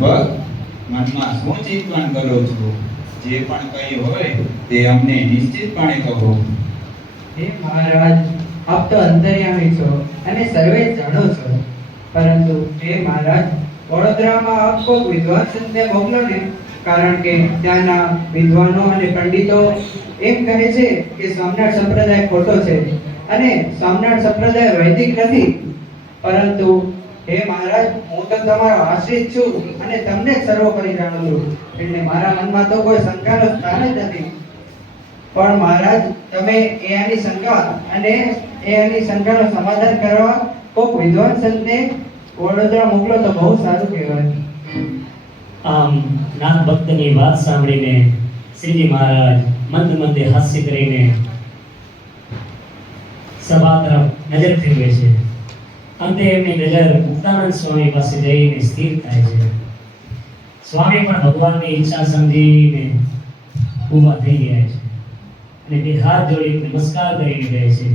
નાગભક્ત, મનમાં શું ચિંતન કરો છો? જે પણ કંઈ હોય તે અમને નિશ્ચિતપણે કહો. હે મહારાજ, આપ તો અંતર્યામી છો અને સર્વે જાણો છો, પરંતુ હે મહારાજ, વડોદરામાં આપ કોઈ વિદ્વાન સંતને મોકલો ને, કારણ કે ત્યાંના વિદ્વાનો અને પંડિતો એમ કહે છે કે સોમનાથ સંપ્રદાય ખોટો છે અને સોમનાથ સંપ્રદાય વૈદિક નથી. પરંતુ હે મહારાજ, હું તો તમારો આશ્રિત છું અને તમને જ સર્વોપરી જાણું છું, એટલે મારા મનમાં તો કોઈ શંકાનો સ્થાન જ નથી. પણ મહારાજ, તમે એની શંકાનો સમાધાન કરવા કોઈક વિદ્વાન સંતને વડોદરા મોકલો તો બહુ સારું કહેવાય. આમ નાથ ભક્તની વાત સાંભળીને શ્રીજી મહારાજ મંદ મંદે હાસ્ય કરીને સભા તરફ નજર ફેરવે છે. અંતે એમની નજર મુક્તાનંદ સ્વામી પાસે જઈને સ્થિર થાય છે. સ્વામી પણ ભગવાનની ઈચ્છા સમજીને ઊભા થઈ ગયા છે અને તે હાથ જોડી નમસ્કાર કરીને કહે છે,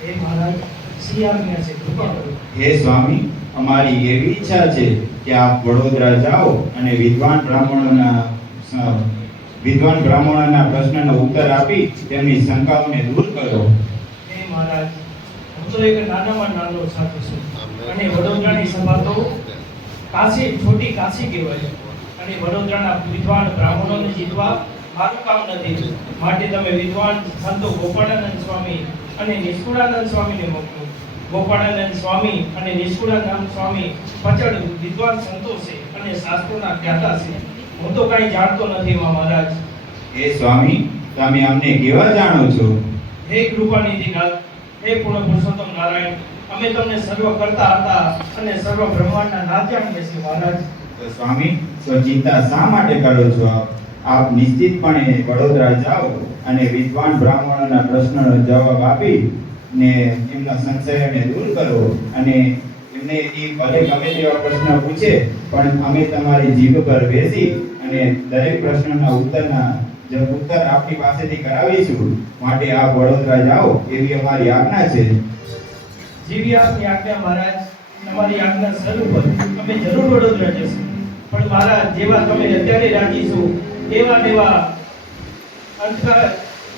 હે મહારાજ, શ્રી આજ્ઞા છે, કૃપા કરો. હે સ્વામી, અમારી એવી ઈચ્છા છે કે આપ વડોદરા જાઓ અને વિદ્વાન બ્રાહ્મણોના પ્રશ્નનો ઉત્તર આપી તેમની શંકાઓને દૂર કરો. હે મહારાજ, હું તો એક નાનામાં નાનો સાધુ છું અને વડોદરાની સભા તો છોટી કાશી કહેવાય અને વડોદરાના વિદ્વાન બ્રાહ્મણોને જીતવા મારું કામ નથી. માટે તમે વિદ્વાન સંતો ગોપાળાનંદ સ્વામી અને નિષ્કુળાનંદ સ્વામીને મોકલો. ગોપાળાનંદ સ્વામી અને નિષ્કુળાનંદ સ્વામી પચડ વિદ્વાન સંતો છે અને શાસ્ત્રોના જ્ઞાતા છે. હું તો કાંઈ જાણતો નથી મહારાજ. હે સ્વામી, તમે અમને કેવા જાણો છો? હે કૃપાનિધિનાથ, હે પૂર્ણ પુરુષોત્તમ નારાયણ, અમે તમને સર્વ કરતા હતા અને સર્વ બ્રહ્માંડના નાથ જાણીએ છીએ મહારાજ. તો સ્વામી, તો ચિંતા શા માટે કરો છો? આપ નિશ્ચિતપણે વડોદરા જાઓ અને વિદ્વાન બ્રાહ્મણોના પ્રશ્નનો જવાબ આપી ને એમના સંશયોને દૂર કરો. અને એમને એ ભલે ગમે તેવા પ્રશ્ન પૂછે, પણ અમે તમારી જીભ પર બેસી અને દરેક પ્રશ્નના ઉત્તર આપની પાસેથી કરાવીશું. માટે આપ વડોદરા જાઓ એવી અમારી આજ્ઞા છે. જેવી આપની આજ્ઞા મહારાજ, તમારી આજ્ઞા સ્વરૂપ અમે જરૂર વડોદરા જશું. પણ મહારાજ, જેવા તમે અત્યારે રાજી છો એવા અંતકાળ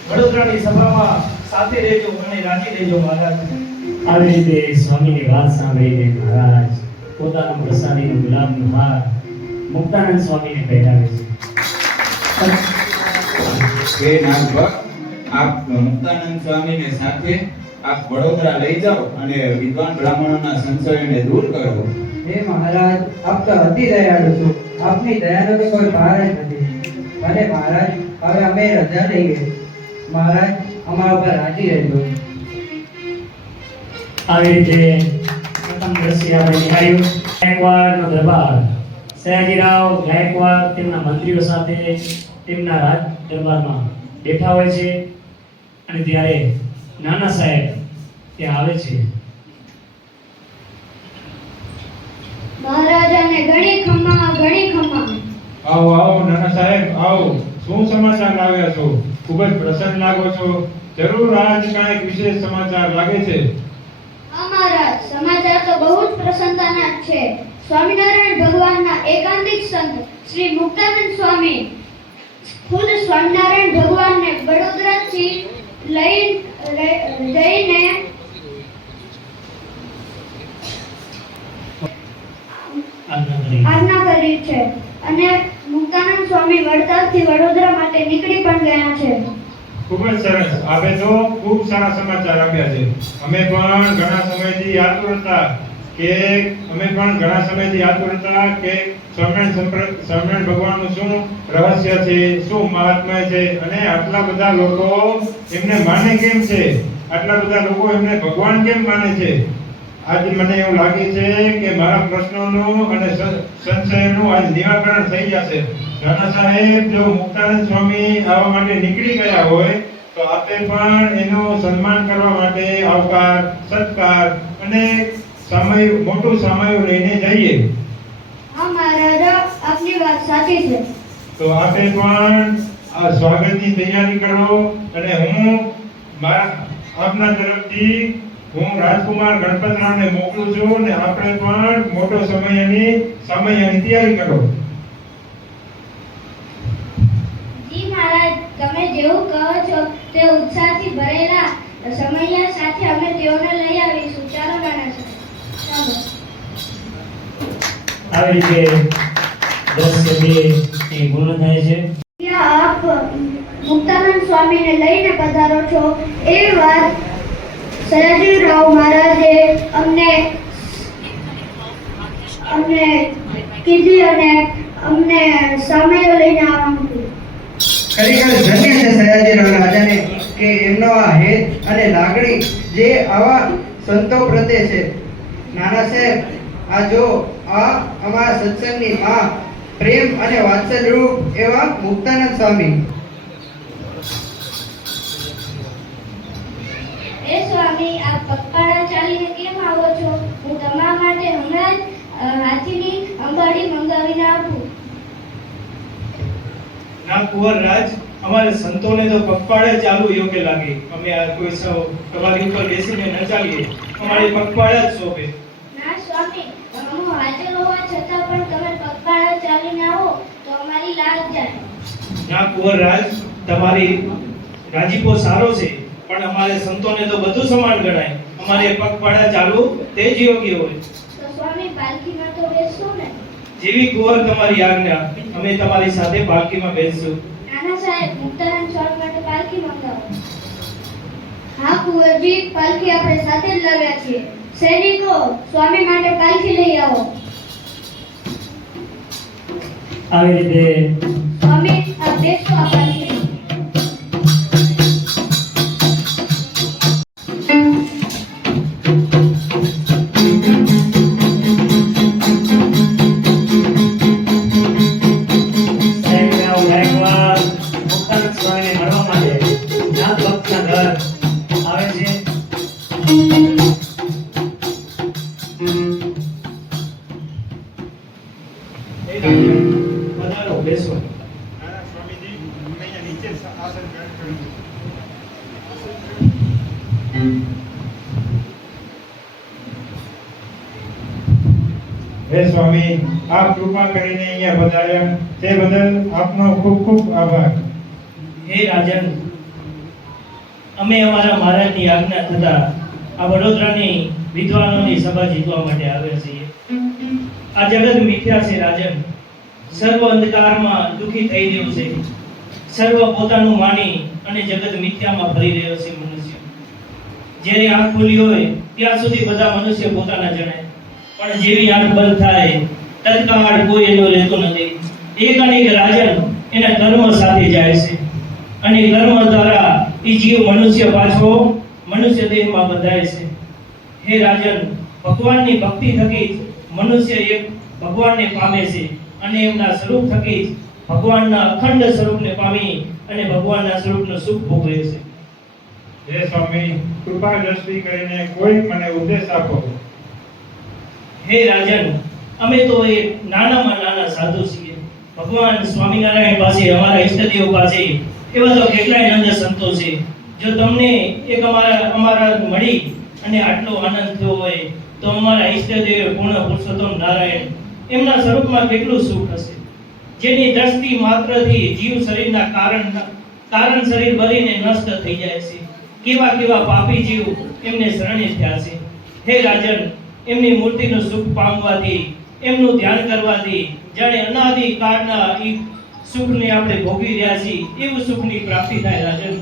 વડોદરાની સભામાં સાથે રહેજો અને રાજી રહેજો મહારાજ. આવી રીતે સ્વામીની વાત સાંભળીને મહારાજ પોતાનો પ્રસાદીનો ગુલાબનો હાર મુક્તાનંદ સ્વામીને પહેરાવે છે. હે નાગભક્ત, આપ મુક્તાનંદ સ્વામીને સાથે આપ વડોદરા લઈ જાઓ અને વિદ્વાન બ્રાહ્મણોના સંશયોને દૂર કરો. હે મહારાજ, આપ તો અતિ દયાળુ છો, આપની દયાનો તો કોઈ પાર જ નથી. ભલે મહારાજ, હવે અમે રજા લઈએ. મહારાજ, અમારા ઉપર રાજી રહેજો. આવી રીતે પ્રથમ દ્રશ્ય આપણે નિહાળ્યું. ગાયકવાડનો દરબાર. સયાજીરાવ ગાયકવાડ તેમના મંત્રીઓ સાથે તેમના રાજ દરબારમાં બેઠા હોય છે અને ત્યારે નાના સાહેબ ત્યાં આવે છે. મહારાજાને ઘણી ખમ્મા. આવો આવો નાના સાહેબ, આવો. શું સમાચાર લાવ્યા છો? ખૂબ જ પ્રસન્ન લાગો છો. જરૂર આજ કાંઈક વિશેષ સમાચાર લાગે છે. હા મહારાજ, સમાચાર તો બહુ જ પ્રસન્નતાના જ છે. સ્વામિનારાયણ ભગવાનના એકાંતિક સંત શ્રી મુક્તાનંદ સ્વામી ખુદ સ્વામિનારાયણ ભગવાનને વડોદરાથી જઈને આજ્ઞા કરી છે અને મુક્તાનંદ સ્વામી વડતાલથી વડોદરા માટે નીકળી પણ ગયા છે. ખૂબ જ સરસ. આપે તો ખૂબ સારા સમાચાર આપ્યા છે. અમે પણ ઘણા સમયથી આતુર હતા કે સ્વામિનારાયણ ભગવાનનું શું રહસ્ય છે, શું મહાત્મય છે અને આટલા બધા લોકો એમને માને કેમ છે, આટલા બધા લોકો એમને ભગવાન કેમ માને છે. આજે મને એવું લાગે છે કે મારા પ્રશ્નોનું અને સંશયનું આજ નિરાકરણ થઈ જશે. નાના સાહેબ, જો મુક્તાનંદ સ્વામી આવવા માટે નીકળી ગયા હોય તો આપે પણ એનું સન્માન કરવા માટે આવકાર, સત્કાર અને મોટું સામયું લઈને જઈએ. હા મહારાજા, આપની વાત સાચી છે. તો આપે પણ આ સ્વાગતની તૈયારી કરો અને હું આપના તરફથી હું રાજકુમાર ગણપતરાવને મોકલું છું અને આપણે પણ મોટો સમયની તૈયારી કરો. જી મહારાજ, તમે જેવું કહો છો તે ઉત્સાહથી ભરેલા સમૈયા સાથે અમે તેઓને લઈ આવીશું. ચાલો નાના સાહેબ, ચાલો. આવી રીતે દ્રશ્ય 2 એ પૂર્ણ થાય છે. ત્યાં આપ મુક્તાનંદ સ્વામીને લઈને પધારો છો એ વાત સયાજીરાવ મહારાજે અમને કીધી અને અમને સમય લઈને આવવાનું કીધું. ખરેખર ધન્ય છે સયાજીરાવ રાજાને કે એમનો આ હેત અને લાગણી જે આવા સંતો પ્રત્યે છે. નાના સાહેબ, આ જો આ અમારા સત્સંગની માં પ્રેમ અને વાત્સલ્ય રૂપ એવા મુક્તાનંદ સ્વામી. એ સ્વામી, આપ પગપાળા ચાલીને કેમ આવો છો? હું તમારા માટે હમણાં જ હાથીની અંબાડી મંગાવીને આપું. ના કુંવરરાજ, અમારે સંતોને તો પગપાળે ચાલવું યોગ્ય લાગે. અમે આ કોઈ સવારી ઉપર બેસીને ન ચાલીએ, અમારી પગપાળા જ શોભે. ના સ્વામી, હું હાજર હોવા છતાં પણ તમે પગપાળા ચાલીને આવો તો અમારી લાજ જાય. ના કુંવરરાજ, તમારી રાજીપો સારો છે, પણ અમારે સંતોને તો બધું સમાન ગણાય. અમારે પગપાળા ચાલવું તે જ યોગ્ય હોય. તો સ્વામી, પાલખીમાં તો બેસશો ને? જેવી કુંવર તમારી આજ્ઞા, અમે તમારી સાથે પાલખીમાં બેસશું. નાના સાહેબ, મુક્તાનંદ સ્વામી માટે પાલખી મંગાવો. હા કુંવરજી, પાલખી આપણે સાથે જ લાવ્યા છીએ. સૈનિકો, સ્વામી માટે પાલખી લઈ આવો. આવી રીતે સ્વામી, આ બેસો આ પાલખી. સયાજીરાવ ગાયકવાડ મુક્તાનંદ સ્વામીને મળવા માટે નાથ ભક્તના ઘર આવે છે. એ રાજા, પધારો, બેસો. નાના સ્વામીજી, અમે અહીંયા નીચે આસન ગ્રહણ કર્યું. હે સ્વામી, આપ કૃપા કરીને અહીંયા પધાર્યા તે બદલ આપનો ખૂબ ખૂબ આભાર. હે રાજન, અમે અમારા મહારાજની આજ્ઞા થતા આ વડોદરાની વિદ્વાનોની સભા જીતવા માટે આવ્યા છીએ. આ જગત મિથ્યા છે રાજન. સર્વ અંધકારમાં દુઃખી થઈ રહ્યું છે. સર્વ પોતાનું માની અને જગત મિથ્યામાં ફરી રહ્યો છે મનુષ્ય. જ્યારે આંખ ખુલી હોય ત્યાં સુધી બધા મનુષ્ય પોતાના જણાય, પણ જેવી આંખ બંધ થાય તત્કાળ કોઈ એનો રહેતો નથી. એક અને એક રાજન એના કર્મ સાથે જાય છે અને કર્મ દ્વારા એ જીવ મનુષ્ય પાછો મનુષ્ય દેહમાં બંધાય છે. હે રાજન, ભગવાનની ભક્તિ થકી જ મનુષ્ય એક ભગવાનને પામે છે અને એમના સ્વરૂપ થકી જ ભગવાનના અખંડ સ્વરૂપને પામી અને ભગવાનના સ્વરૂપનું સુખ ભોગવે છે. હે સ્વામી, કૃપા દ્રષ્ટિ કરીને કોઈ મને ઉપદેશ આપો. હે રાજન, અમે તો એક નાનામાં નાના સાધુ છીએ. ભગવાન સ્વામિનારાયણ પાસે, અમારા ઈષ્ટદેવ પાસે એવા તો કેટલાય નંદ સંતો છે. જો તમને એક અમારા મળી અને આટલો આનંદ થયો હોય તો અમારા ઈષ્ટદેવ પૂર્ણ પુરુષોત્તમ નારાયણ એમના સ્વરૂપમાં કેટલું સુખ હશે. જેની દ્રષ્ટિ માત્રથી જીવ શરીરના કારણ શરીર બળીને નષ્ટ થઈ જાય છે. કેવા કેવા પાપી જીવ એમને શરણે થયા છે. હે રાજન, એમની મૂર્તિનું સુખ પામવાથી, એમનું ધ્યાન કરવાથી જાણે અનાદિ કાળના ઈ સુખને આપણે ભોગવી રહ્યા છીએ એવું સુખની પ્રાપ્તિ થાય રાજન.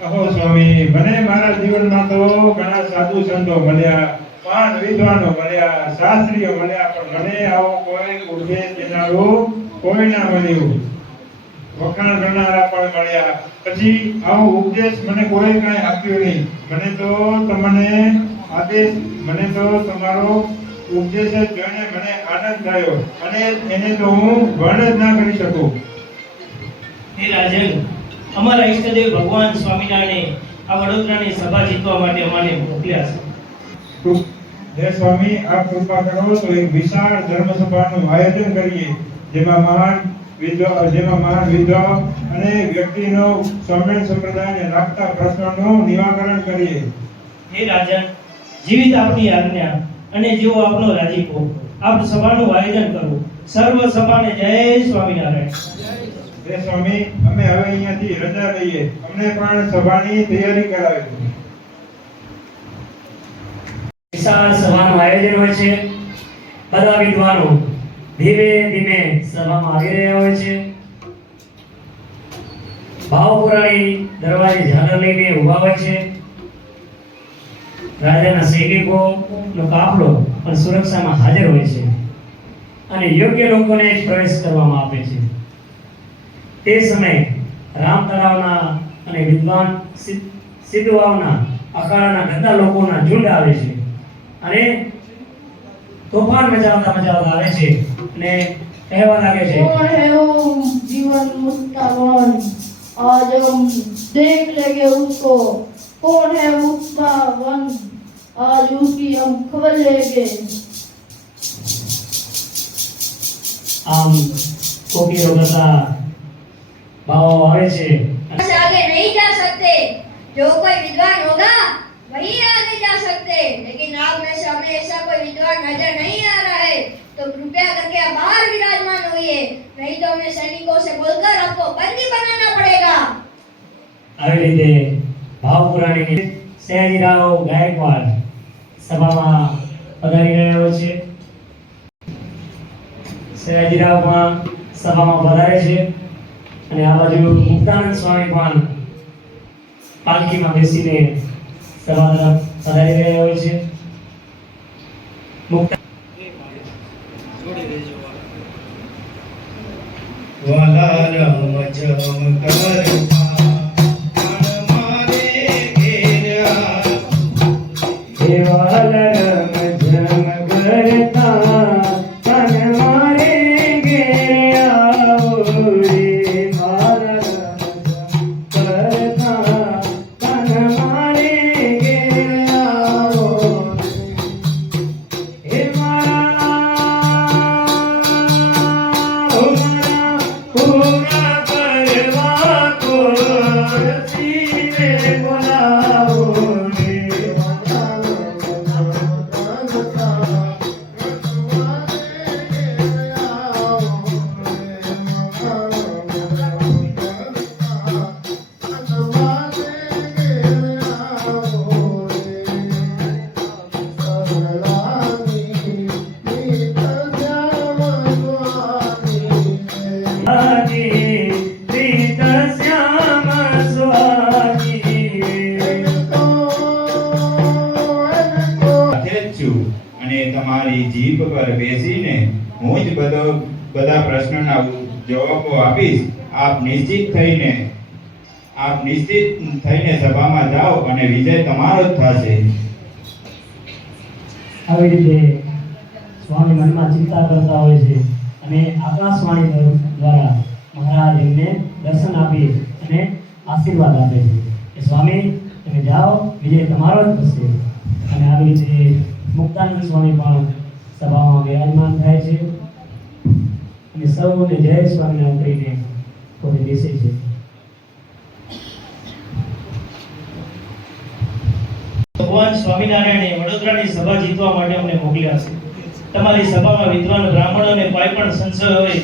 કહો સ્વામી, મને મારા જીવનમાં તો ઘણા સાધુ સંતો મળ્યા, મહાન વિદ્વાનો મળ્યા, શાસ્ત્રીઓ મળ્યા, પણ મને આવો કોઈ ઉપદેશ દેનારો કોઈ ના મળ્યું. વખાણ કરનારા પણ મળ્યા, પછી આવો ઉપદેશ મને કોઈ કાંઈ આપ્યો નહીં. મને તો તમારો ઉપદેશ જ જાણે મને આનંદ થયો અને એને તો હું વર્ણન જ ના કરી શકું. હે રાજન, અમારા ઈષ્ટદેવ ભગવાન સ્વામિનારાયણે આ વડોદરાની સભા જીતવા માટે અમને મોકલ્યા છે. હે સ્વામી, આપ કૃપા કરો તો એક વિશાળ ધર્મસભાનું આયોજન કરીએ, જેમાં મહાન વિદ્વાન અને વ્યક્તિનો સ્વામિનારાયણ સંપ્રદાયને લાગતા પ્રશ્નોનું નિરાકરણ કરીએ. હે રાજન, જીવિત આપની આજ્ઞા અને જેવો આપનો રાજીપો, આપ સભાનું આયોજન કરો. સર્વ સભાને જય સ્વામિનારાયણ. હે સ્વામી, અમે હવે અહીંયાથી રજા લઈએ. અમને પણ સભાની તૈયારી કરાવે. વિશાળ સભાનું આયોજન હોય છે. બધા વિદ્વાનો ધીમે ધીમે સભામાં આવી રહ્યા હોય છે. ભાવપુરાણી દરવાજે ઝાલર લઈને ઊભા હોય છે. રાજાના સૈનિકોનો કાફલો પણ સુરક્ષામાં હાજર હોય છે અને યોગ્ય લોકોને જ પ્રવેશ કરવામાં આવે છે. તે સમયે રામ તળાવના અને વિદ્વાન સિદ્ધવાવના અખાડાના બધા લોકોના ઝુંડ આવે છે અને તોફાન મચાવતા આવે છે અને કહેવા લાગે છે, कौन है वो जीवन मुक्तावन, आज हम देख लेंगे उसको. कौन है मुक्तावन, आज उसकी हम खबर लेंगे. આમ કોકીરો કરતા ભાવો આવે છે. से आगे नहीं जा सकते. जो कोई विद्वान होगा वही आगे जा सकते, लेकिन आप में से हमें ऐसा कोई विद्वान नजर नहीं आ रहा है, तो कृपया करके आप बाहर विराजमान होइए, नहीं तो हमें सैनिकों से बोलकर आपको बंदी बनाना पड़ेगा. આવી રીતે ભાવપુરાણી સયાજીરાવ ગાયકવાડ સભામાં પધારી રહ્યા હોય છે. સયાજીરાવ પણ સભામાં પધારે છે અને આ બાજુ મુક્તાનંદ સ્વામી પણ પાલખીમાં બેસીને સભા તરફ પધારી રહ્યા હોય છે. મુક્તા વાલા રામ ચમકાર દેવાલ રમ જમ કરતા તન મારે ઘેર આવો રે. વાલ રમ જમ કરતા તન મારે ઘેર આવો હે મારા પૂરા કરવા કો રસીને બોલાવો રે. સાથે જ છું અને તમારી જીભ પર બેસીને હું જ બધા પ્રશ્નોના જવાબો આપીશ. આપ નિશ્ચિત થઈને સભામાં જાઓ અને વિજય તમારો જ થશે. આવી રીતે સ્વામી મનમાં ચિંતા કરતા હોય છે અને આકાશવાણી દ્વારા મહારાજ એમને દર્શન આપી અને આશીર્વાદ આપે છે કે સ્વામી તમે જાઓ, વિજય તમારો જ થશે. અને આવી રીતે મુક્તાનંદ સ્વામી પણ સભામાં વિરાજમાન થાય છે અને સૌને જય સ્વામિનારાયણ કરીને પોતે બેસે છે. ભગવાન સ્વામિનારાયણે વડોદરાની સભા જીતવા માટે અમને મોકલ્યા છે. તમારી સભામાં વિદ્વાન બ્રાહ્મણોને કોઈ પણ સંશય હોય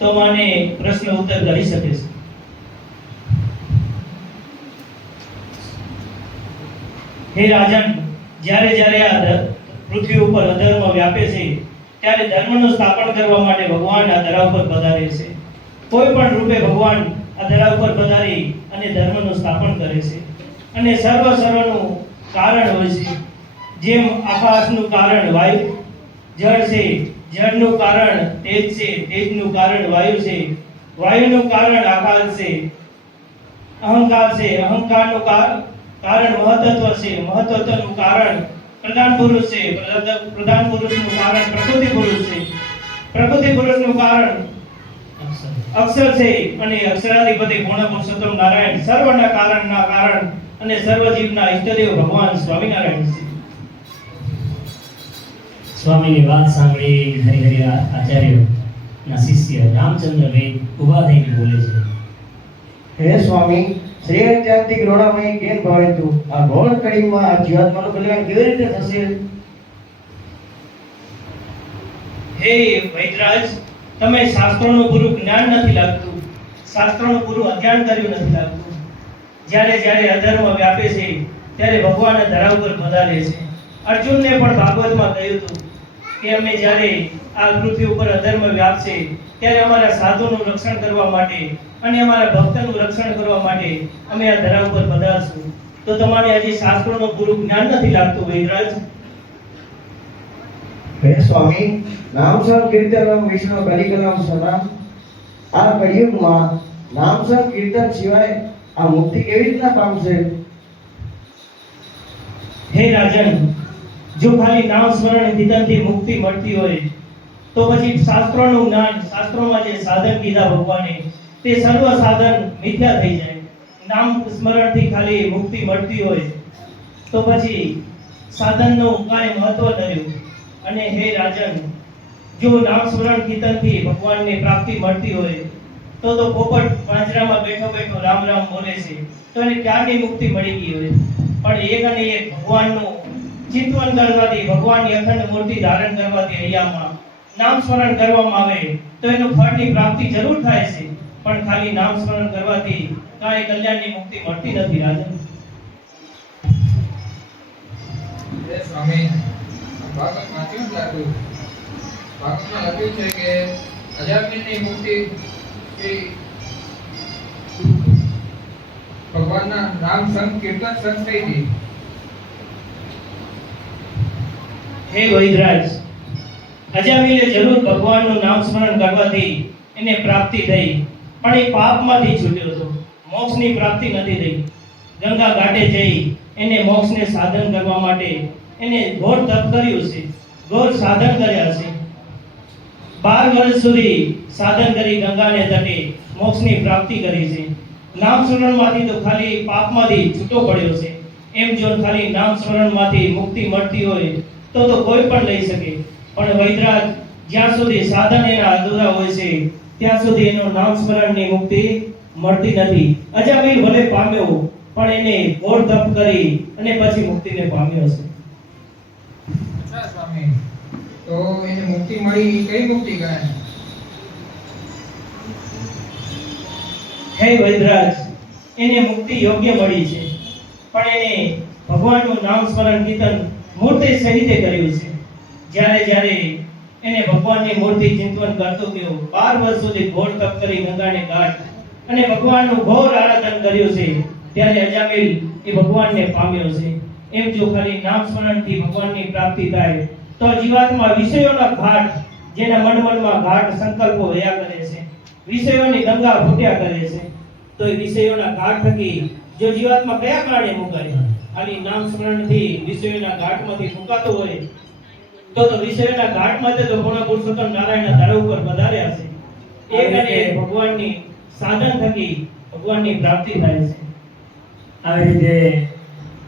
તો મને પ્રશ્ન ઉત્તર કરી શકે છે. હે રાજન, જ્યારે જ્યારે આ પૃથ્વી ઉપર અધર્મ વ્યાપે છે ત્યારે ધર્મનું સ્થાપન કરવા માટે ભગવાન આ ધરા ઉપર પધારે છે. કોઈ પણ રૂપે ભગવાન આ ધરા ઉપર પધારી અને ધર્મનું સ્થાપન કરે છે અને સર્વનું કારણ હોય છે. જેમ આકાશનું કારણ વાયુ જળ છે, જળનું કારણ તેજ છે, તેજનું કારણ વાયુ છે, વાયુનું કારણ આકાશ છે, અહંકાર છે, અહંકારનું કારણ મહત્ત્વ છે, મહત્ત્વનું કારણ પ્રધાન પુરુષ છે, પ્રધાન પુરુષનું કારણ પ્રકૃતિ પુરુષ છે, પ્રકૃતિ પુરુષનું કારણ અક્ષર છે અને અક્ષરાધિપતિ પૂર્ણ પુરુષોત્તમ નારાયણ સર્વના કારણના કારણ અને સર્વ જીવના ઈષ્ટદેવ ભગવાન સ્વામિનારાયણ છે. સ્વામીની વાત સાંભળી હરિહરિ આચાર્યના શિષ્ય રામચંદ્ર ભાઈ ઊભા થઈને બોલે છે, હે સ્વામી, શ્રેયાંત્યાંતિક રોડામય કેમ ભાવેતું આ ઘોર કળીયુગમાં આ જીવાત્માનું કલ્યાણ કેવી રીતે થશે? હે વૈદરાજ, તમે શાસ્ત્રોનું પૂરું જ્ઞાન નથી લાગતું, શાસ્ત્રોનું પૂરું અધ્યયન કર્યું નથી લાગતું. જ્યારે જ્યારે અધર્મ વ્યાપે છે ત્યારે ભગવાન ધરા ઉપર પધારે છે. અર્જુનને પણ ભાગવતમાં કહ્યું હતું કે અમે જ્યારે આ પૃથ્વી ઉપર અધર્મ વ્યાપશે ત્યારે અમારા સાધુનું રક્ષણ કરવા માટે અને અમારા ભક્તનું રક્ષણ કરવા માટે અમે આ ધરા ઉપર પધારશું. તો તમારે હજી શાસ્ત્રોનું પૂરું જ્ઞાન નથી લાગતું વૈદરાજ. હે સ્વામી, નામ સંકીર્તનમ વિષ્ણુ કલિકલમ સનામ. આ કળિયુગમાં નામ સંકીર્તન સિવાય આ મુક્તિ કેવી રીતના પામશે? હે રાજન, જો ખાલી નામ સ્મરણ કીર્તનથી મુક્તિ મળતી હોય તો પછી શાસ્ત્રોનું જ્ઞાન, શાસ્ત્રોમાં જે સાધન કીધા ભગવાને તે સર્વ સાધન મિથ્યા થઈ જાય. નામ સ્મરણથી ખાલી મુક્તિ મળતી હોય તો પછી સાધનનું કાંઈ મહત્વ ન રહ્યું. અને હે રાજન, જો નામ સ્મરણ કીર્તનથી ભગવાનની પ્રાપ્તિ મળતી હોય તો પોપટ પાંજરામાં બેઠો બેઠો રામ રામ બોલે છે તો એને ક્યારની મુક્તિ મળી ગઈ હોય. પણ એક અને એક ભગવાનનું ચિંતન કરવાથી, ભગવાનની અખંડ મૂર્તિ ધારણ કરવાથી અહીંયામાં નામ સ્મરણ કરવામાં આવે તો એનું ફળની પ્રાપ્તિ જરૂર થાય છે. પણ ખાલી નામ સ્મરણ કરવાથી કાંઈ કલ્યાણની મુક્તિ મળતી નથી રાજન. સ્વામી, ભાગવતમાં કેમ લખ્યું? ભાગવતમાં લખ્યું છે કે અજામિલની મુક્તિ ભગવાનના નામ સંકીર્તન સંગ થઈ હતી. હે વૈદરાજ, અજામિલે જરૂર ભગવાનનું નામ સ્મરણ કરવાથી એને પ્રાપ્તિ થઈ, પણ એ પાપમાંથી છૂટ્યો હતો, મોક્ષની પ્રાપ્તિ નથી થઈ. ગંગા ઘાટે જઈ એને મોક્ષને સાધન કરવા માટે એને ઘોર તપ કર્યું છે, ઘોર સાધન કર્યા છે. 12 વર્ષ સુધી સાધન કરી ગંગાને તટે મોક્ષની પ્રાપ્તિ કરી છે. નામ સ્મરણમાંથી તો ખાલી પાપમાંથી છૂટો પડ્યો છે. એમ જો ખાલી નામ સ્મરણમાંથી મુક્તિ મળતી હોય તો કોઈ પણ લઈ શકે. પણ વૈદરાજ, જ્યાં સુધી સાધન એના અધૂરા હોય છે ત્યાં સુધી એનો નામ સ્મરણની મુક્તિ મળતી નથી. અજામિલ ભલે પામ્યો પણ એને ઘોર તપ કરી અને પછી મુક્તિને પામ્યો છે. અચ્છા સ્વામી, તો એને મુક્તિ મળી, કઈ મુક્તિ કહેવાય? હે વૈદરાજ, એને મુક્તિ યોગ્ય મળી છે, પણ એને ભગવાનનું નામ સ્મરણ કીર્તન મૂર્તિ સહિતે કર્યું છે. જ્યારે જ્યારે એને ભગવાનની મૂર્તિ ચિંતન કરતો ગયો, 12 વર્ષ સુધી ઘોર તપ કરી ગંગાને ઘાટ અને ભગવાનનું ઘોર આરાધન કર્યું છે, ત્યારે અજામિલ એ ભગવાનને પામ્યો છે. એમ જો ખાલી નામ સ્મરણથી ભગવાનની પ્રાપ્તિ થાય તો જીવાત્મા વિષયોના ઘાટ, જેના મનમાં ઘાટ સંકલ્પો રહ્યા કરે છે, વિષયોની ગંગા ફૂટ્યા કરે છે, તો એ વિષયોના ઘાટ થકી જો જીવાત્મા કયા કારણે મુકાય? ખાલી નામ સ્મરણથી વિષયોના ઘાટમાંથી મુકાતો હોય તો વિષયોના ઘાટમાંથી તો પૂર્ણ પુરુષોત્તમ નારાયણના ધારા ઉપર પધાર્યા છે. એક અને એક ભગવાનની સાધન થકી ભગવાનની પ્રાપ્તિ થાય છે. આવી રીતે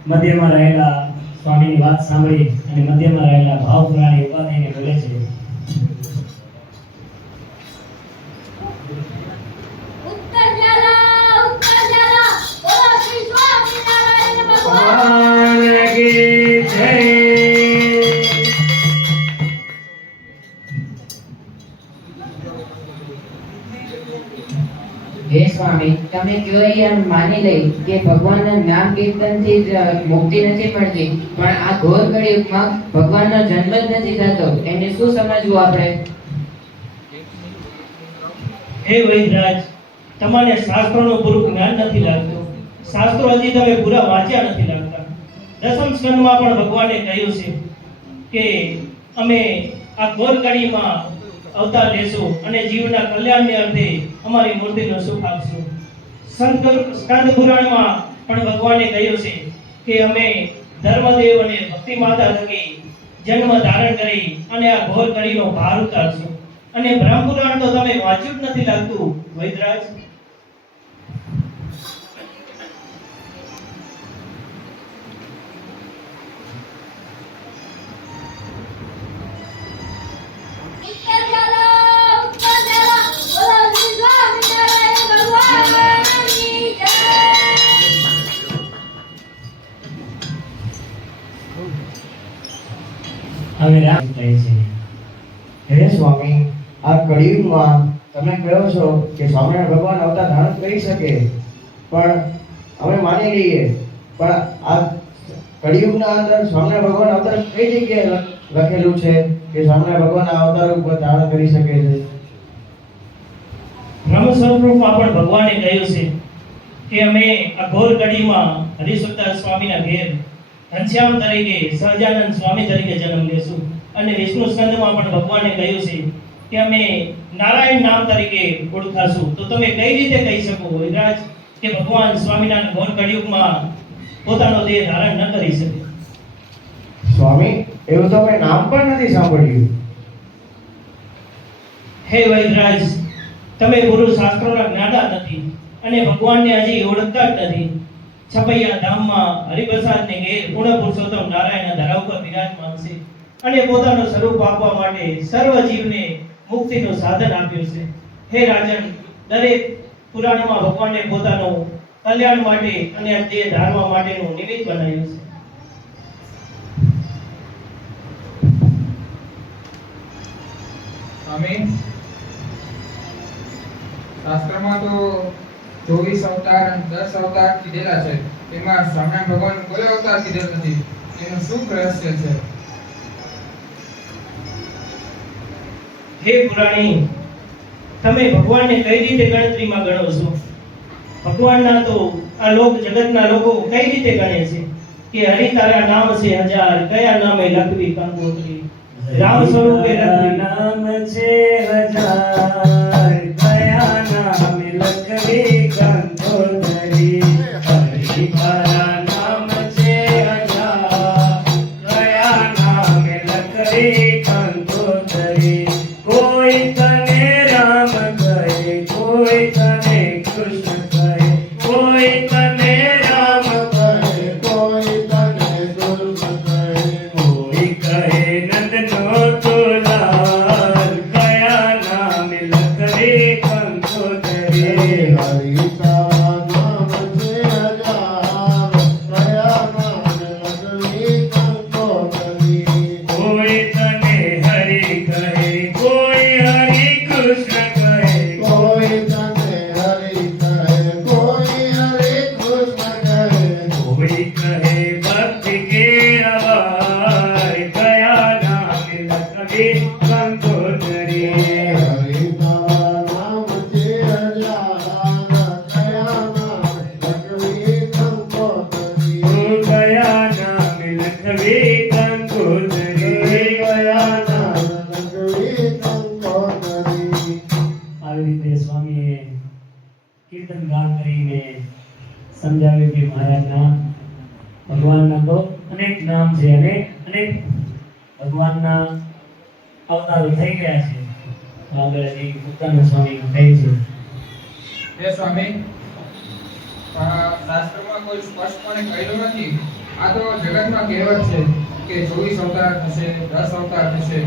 મધ્યમાં રહેલા સ્વામીની વાત સાંભળી અને મધ્યમાં રહેલા ભાવપુરાણી ઉભા થઈને બોલે છે, ઉત્તર ઝાલા, બોલો શ્રી સ્વામિનારાયણ ભગવાન. ભગવાન કી જય. હે સ્વામી, તમે કયો એમ માની લઈ કે ભગવાનના નામ કીર્તનથી જ મુક્તિ નથી મળતી, પણ આ ઘોર કળિયુગમાં ભગવાનનો જન્મ જ નથી થતો, એને શું સમજવું આપણે? હે વૈદરાજ, તમારે શાસ્ત્રોનું પૂરું જ્ઞાન નથી લાગતું, શાસ્ત્રો હજી તમે પૂરા વાંચ્યા નથી લાગતા. દસમ સ્કંદમાં પણ ભગવાને કહ્યું છે કે અમે આ ઘોર કળીમાં અવતાર લેશું અને જીવના કલ્યાણને અર્થે અમારી મૂર્તિનો સુખ આપશું. સ્કંદ પુરાણમાં પણ ભગવાને કહ્યું છે કે અમે ધર્મદેવ અને ભક્તિ માતા થકી જન્મ ધારણ કરી અને આ ઘોર કળીનો ભાર ઉતારશું. અને બ્રહ્મ પુરાણ તો તમે વાંચ્યું જ નથી લાગતું વૈદરાજ. ઉત્તર ઝાલા, બોલો શ્રી સ્વામિનારાયણ ભગવાનની જય. હવે રામ કહે છે, હે સ્વામી, આ કળિયુગમાં તમે કહો છો કે સ્વામિનારાયણ ભગવાન અવતાર ધારણ કરી શકે, પણ અમે માની લઈએ, પણ આ કળિયુગના અંદર સ્વામિનારાયણ ભગવાન અવતાર કઈ જગ્યાએ લખેલું છે કે સ્વામિનારાયણ ભગવાન આ અવતાર ઉપર ધારણ કરી શકે છે? બ્રહ્મ સ્વરૂપમાં પણ ભગવાને કહ્યું છે કે અમે આ ઘોર કડીમાં હરિસુરદાસ સ્વામીના ઘેર ઘનશ્યામ તરીકે, સહજાનંદ સ્વામી તરીકે જન્મ લેશું. અને વિષ્ણુ સ્કંદમાં પણ ભગવાને કહ્યું છે કે અમે નારાયણ નામ તરીકે ઓળખાશું. તો તમે કઈ રીતે કહી શકો વિરાજ કે ભગવાન સ્વામિનારાયણ ઘોર કળિયુગમાં પોતાનો દેહ ધારણ ન કરી શકે? સ્વામી, એવું તો મેં નામ પણ નથી સાંભળ્યું. હે વૈદરાજ, તમે ગુરુ શાસ્ત્રોના જ્ઞાતા નથી અને ભગવાનને હજી ઓળખતા જ નથી. છપૈયા ધામમાં હરિપ્રસાદને ઘેર પૂર્ણ પુરુષોત્તમ નારાયણ ધરા ઉપર બિરાજમાન છે અને પોતાનું સ્વરૂપ આપવા માટે સર્વ જીવને મુક્તિનું સાધન આપ્યું છે. હે રાજન, દરેક પુરાણમાં ભગવાનને પોતાનું કલ્યાણ માટે અને દેહ ધારવા માટેનું નિમિત્ત બનાવ્યું છે. સ્વામી, શાસ્ત્રમાં તો 24 અવતાર અને 10 અવતાર કીધેલા છે. એમાં સ્વામિનારાયણ ભગવાનનો કોઈ અવતાર કીધેલો નથી. એનું શું રહસ્ય છે? હે પુરાણી, તમે ભગવાનને કઈ રીતે ગણતરીમાં ગણો છો? ભગવાનના તો આ લોક જગતના લોકો કઈ રીતે ગણે છે કે હરિ તારા નામ છે હજાર, કયા નામે લખવી કંકોત્રી? રામ સ્વરૂપે લખવી નામ છે હજાર, કયા નામે લખવી કંકોત્રી? હરિ તારા નામ છે હજાર, કયા નામે લખવી કંકોત્રી? કોઈ તને રામ કહે, કોઈ તને કૃષ્ણ કહે, કોઈ તને રામ કહે, કોઈ તને કૃષ્ણ કહે, કોઈ કહે નંદનો દુલાર, કયા નામે લખવી કંકોત્રી? હરિ તારા નામ છે હજાર, કયા નામે લખવી કંકોત્રી? કોઈ તને હરિ કહે, કોઈ હરિ કૃષ્ણ કહે, કોઈ તને હરિ કહે, કોઈ હરિ કૃષ્ણ કહે. કોઈ કહે ભક્તિ કે અવાર, કયા નામે લખવી કંકોત્રી? હરિ તારા નામ છે હજાર, કયા નામે લખવી કંકોત્રી? કયા નામે લખવી કંકોત્રી? કયા નામે લખવી કંકોત્રી? આવી રીતે સ્વામીએ કીર્તન ગાન કરીને સમજાવ્યું કે મહારાજના ભગવાનના તો અનેક નામ છે અને અનેક ભગવાનના અવતારો થઈ ગયા છે. આગળ હજી મુક્તાનંદ સ્વામી કહે છે, હે સ્વામી, શાસ્ત્રમાં કોઈ સ્પષ્ટપણે કહેલું નથી. આ તો જગતમાં કહેવત છે કે 24 અવતાર થશે, 10 અવતાર થશે.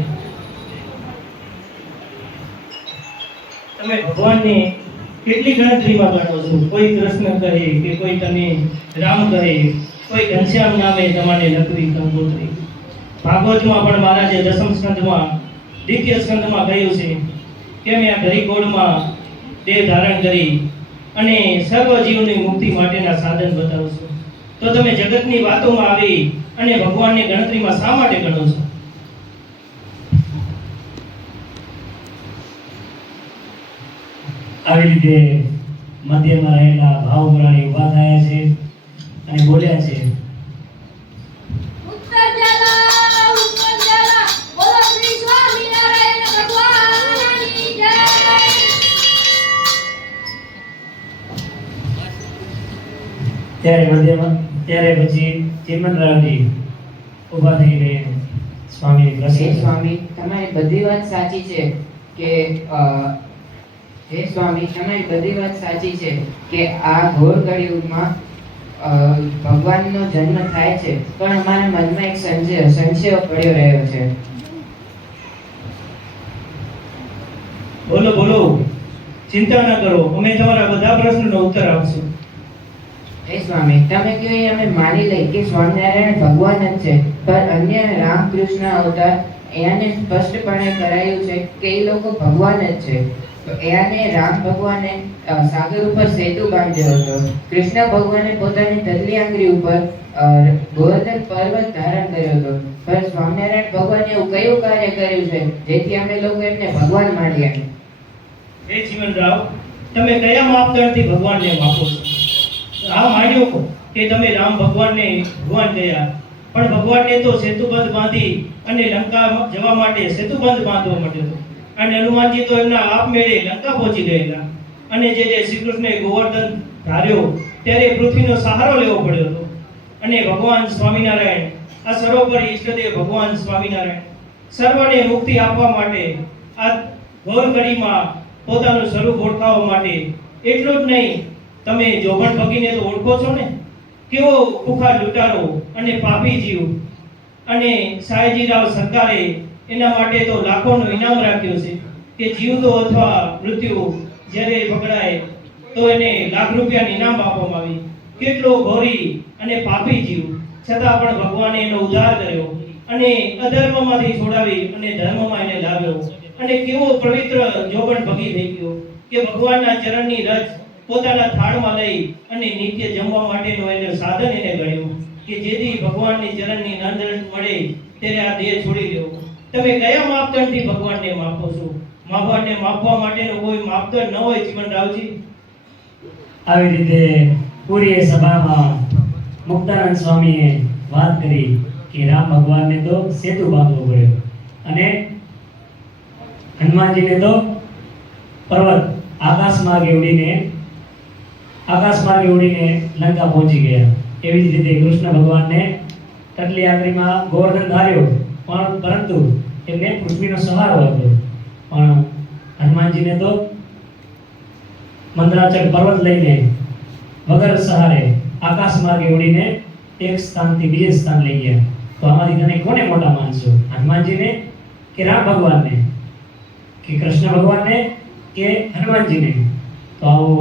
તમે ભગવાનને કેટલી ગણતરીમાં ગણો છો? કોઈ કૃષ્ણ કહે કે કોઈ તમે રામ કહે, કોઈ ઘનશ્યામ નામે તમારે લખવી કંકોત્રી. ભાગવતમાં પણ મહારાજે દસમ સ્કંદમાં દ્વિતીય સ્કંદમાં કહ્યું છે કે અમે આ ઘડીકોડમાં દેહ ધારણ કરી અને સર્વ જીવની મુક્તિ માટેના સાધન બતાવો છો. તો તમે જગતની વાતોમાં આવી અને ભગવાનને ગણતરીમાં શા માટે ગણો છો? આવી રીતે મધ્યમાં રહેલા ભાવ પુરાણી ઉભા થયા છે અને બોલ્યા છે, ઉત્તર જલા બોલો શ્રી સ્વામિનારાયણ ભગવાનની જય. ત્યારે પછી ચિમનરાવજી ઉભા થઈને સ્વામી હે પ્રસન્ન સ્વામી, તમારી બધી વાત સાચી છે કે હે સ્વામી, તમારી બધી વાત સાચી છે કે આ ઘોર કળિયુગમાં ભગવાનનો જન્મ થાય છે, પણ અમારા મનમાં એક સંશય પડ્યો રહ્યો છે. બોલો બોલો, ચિંતા ન કરો, અમે તમારા બધા પ્રશ્નોનો ઉત્તર આપશું. એ સ્વામી, તમે કહ્યું એ અમે માની લઈ કે સ્વામિનારાયણ ભગવાન જ છે, પણ અન્ય રામકૃષ્ણ અવતાર એને સ્પષ્ટપણે કરાયું છે કે એ લોકો ભગવાન જ છે. તો એને રામ ભગવાને સાગર ઉપર સેતુ બાંધ્યો હતો. કૃષ્ણ ભગવાને પોતાની તતલી આંગળી ઉપર ગોવર્ધન પર્વત ધારણ કર્યો હતો. પણ સ્વામિનારાયણ ભગવાને એવું કયું કાર્ય કર્યું છે જેથી અમે લોકો એમને ભગવાન માન્યા? હે જીવનરાવ, તમે કયા માપદંડથી ભગવાનને માપો છો? આ માન્યો કે તમે રામ ભગવાનને ભગવાન કહ્યા, પણ ભગવાનને તો સેતુબંધ બાંધી અને લંકા જવા માટે સેતુબંધ બાંધવો પડ્યો હતો, અને હનુમાનજી તો એમના આપમેળે લંકા પહોંચી ગયેલા. અને જે શ્રી કૃષ્ણએ ગોવર્ધન ધાર્યો ત્યારે પૃથ્વીનો સહારો લેવો પડ્યો હતો. અને ભગવાન સ્વામિનારાયણ, આ સર્વોપરી ઈષ્ટદેવ ભગવાન સ્વામિનારાયણ સર્વને મુક્તિ આપવા માટે આ ગૌર કડીમાં પોતાનું સ્વરૂપ ઓળખાવવા માટે, એટલું જ નહીં, તમે જોગણ ભગીને તો ઓળખો છો ને, કેવો કુખાર લૂંટારો અને પાપી જીવ. અને સાયજીરાવ સરકારે એના માટે તો લાખોનું ઇનામ રાખ્યું છે કે જીવતો અથવા મૃત્યુ જ્યારે પકડાય તો એને લાખ રૂપિયાનું ઇનામ આપવામાં આવી. કેટલો ઘોરી અને પાપી જીવ, છતાં પણ ભગવાને એનો ઉદ્ધાર કર્યો અને અધર્મમાંથી છોડાવી અને ધર્મમાં એને લાવ્યો. અને કેવો પવિત્ર જોગણ ભગી થઈ ગયો કે ભગવાનના ચરણની રજ પોતાના થાળમાં લઈ અને નિત્ય જમવા માટેનું એનું સાધન એને ગણ્યું કે જેથી ભગવાનની ચરણની નંદ મળે ત્યારે આ દેહ છોડી દેવો. તમે કયા માપદંડથી ભગવાનને માપો છો? ભગવાનને માપવા માટેનો કોઈ માપદંડ ન હોય જીવનરાવજી. આવી રીતે પૂરી સભામાં મુક્તાનંદ સ્વામીએ વાત કરી કે રામ ભગવાનને તો સેતુ બાંધવો પડ્યો અને હનુમાનજીને તો પર્વત આકાશ માર્ગે ઉડીને લંકા પહોંચી ગયા. એવી જ રીતે કૃષ્ણ ભગવાનને તટલી આંગળીમાં ગોવર્ધન ધાર્યો, પણ પરંતુ એમને પૃથ્વીનો સહારો હતો. પણ હનુમાનજીને તો મંદરાચલ પર્વત લઈને વગર સહારે આકાશ માર્ગે ઉડીને એક સ્થાનથી બીજે સ્થાન લઈ ગયા. તો આમાંથી તમે કોને મોટા માનશો? હનુમાનજીને કે રામ ભગવાનને કે કૃષ્ણ ભગવાનને કે હનુમાનજીને? તો આવો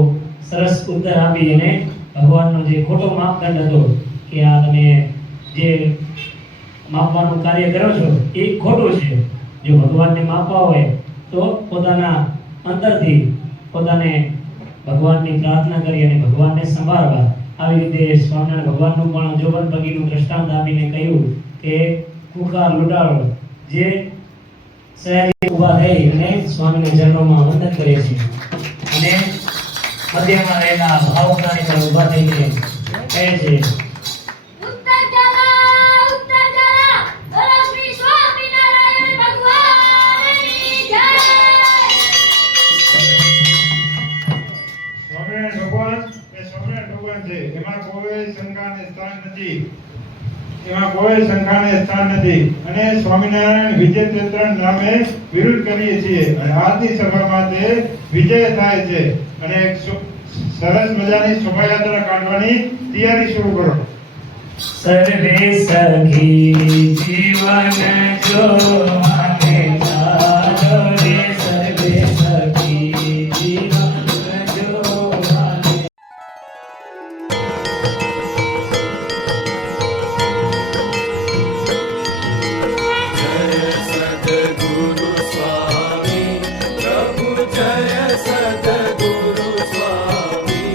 સરસ ઉત્તર આપી અને ભગવાનનો જે ખોટો માપદંડ હતો કે આ તમે જે માપવાનું કાર્ય કરો છો એ ખોટું છે. જો ભગવાનને માપવા હોય તો પોતાના અંતરથી પોતાને ભગવાનની પ્રાર્થના કરી અને ભગવાનને સંભાળવા. આવી રીતે સ્વામિનારાયણ ભગવાનનું પણ જોબન ભગીનું દ્રષ્ટાંત આપીને કહ્યું કે કુખાર લૂંટારો જે સયાજી ઊભા થઈ અને સ્વામીના ચરણોમાં વંદન કરે છે અને મધ્યમાં રહેલા ભાવકારી પર ઊભા થઈને કહે છે, ઉત્તર જલા બોલો શ્રી સ્વામિનારાયણ ભગવાનની જય. સ્વામિનારાયણ ભગવાન એ સ્વામિનારાયણ ભગવાન છે, એમાં કોઈ શંકાને સ્થાન નથી. અને સ્વામિનારાયણ વિજય ક્ષેત્ર નામે વિરુદ્ધ કરીએ છીએ અને આજની સભામાં તે વિજય થાય છે અને એક સરસ મજાની શોભાયાત્રા કાઢવાની તૈયારી શરૂ કરો. સર્વે સખી જીવન જોવાને ચાલો રે, સર્વે સખી જીવન જોવાને. સદગુરુ સ્વામી પ્રભુ જય સદગુરુ સ્વામી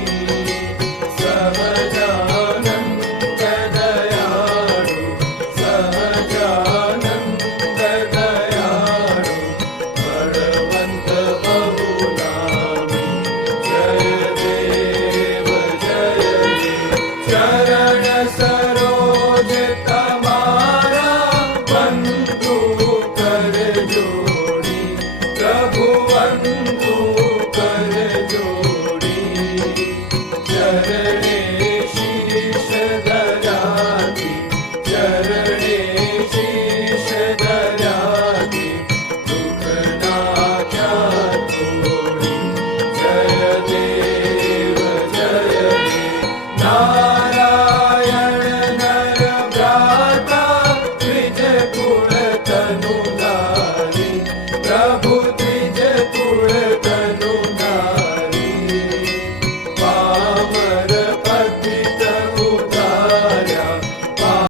સહજાનંદ દયાળુ સહજાનંદ દયાળુ બળવંત બહુનામી જય દેવ જય દેવ ચરણ સરોજ તમારા બંધુ કર જોડી પ્રભુ બંધુ કર જોડી ચરણે શીશ ધરાતી ચરણે શીશ ધરાતી દુઃખ નાખ્યા તોડી જય દેવ જય દેવ નારાયણ નર ભ્રાતા દ્વિજ કુળ તનુ ધારી પ્રભુ